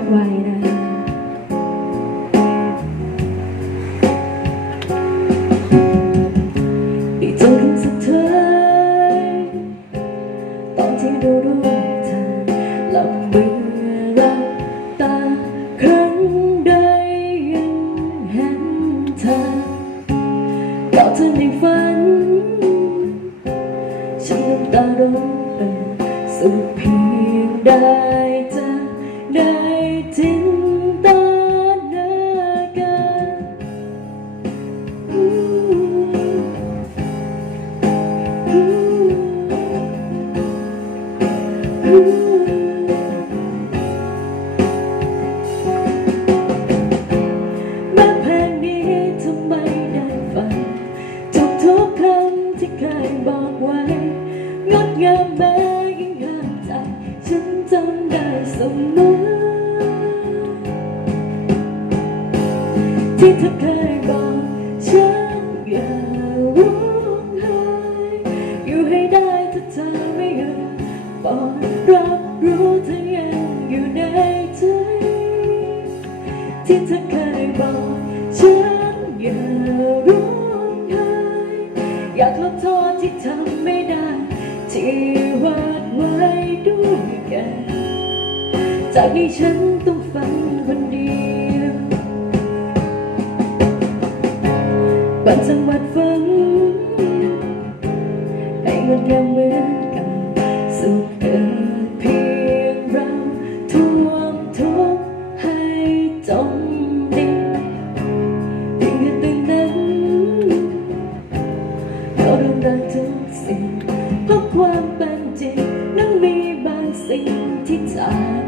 ดไว้นะได้เจอกันสักเธอตอนที่ดูรูปเธอหลับมือรับตาครั้งใดยังเห็นเธอก่าเธอในฝัน ฉันน้ำตาร้องเป็นสุดเพียงได้จะได้ บอกไว้ งดงามแม้ยิ่งห่างใจ ฉันจำได้เสมอที่เธอเคยบอก จากนี้ฉันต้องฟังคนเดียวบันจังหวัดฝันให้งดงามเหมือ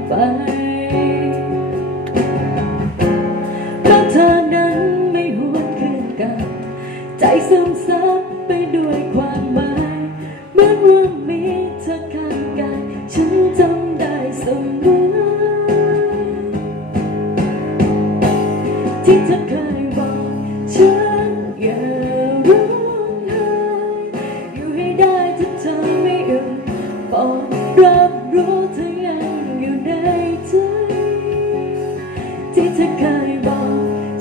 ไปเพราะเธอนั้นไม่หวนคืนกลับใจซึมซับไปด้วยความหมายเหมือนว่ามีเธอข้างกายฉันจำได้เสมอที่เธอเคย เธอเคยบอก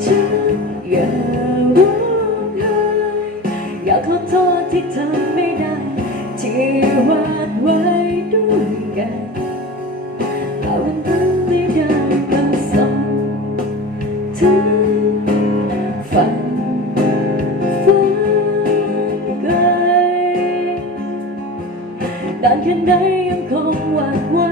ฉันอย่าร้องไห้อยากขอโทษที่ทำไม่ได้ ที่วาดไว้ด้วยกันเอาวันนั้นไม่ได้มาส่งถึงฝันฝันไกลนานแค่ไหนยังคงหวาดไว้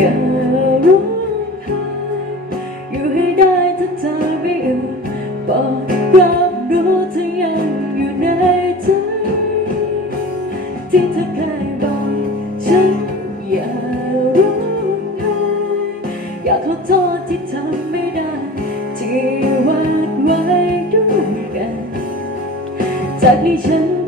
อย่าร้องไห้อยู่ให้ได้ถ้าเธอไม่เอ่บอกรับรู้เธอยังอยู่ในใจที่เธอเคยบอกฉันอย่าร้องไห้อยากขอโทษที่ทำไม่ได้ ที่วาดไว้ด้วยกันจากนี้ฉัน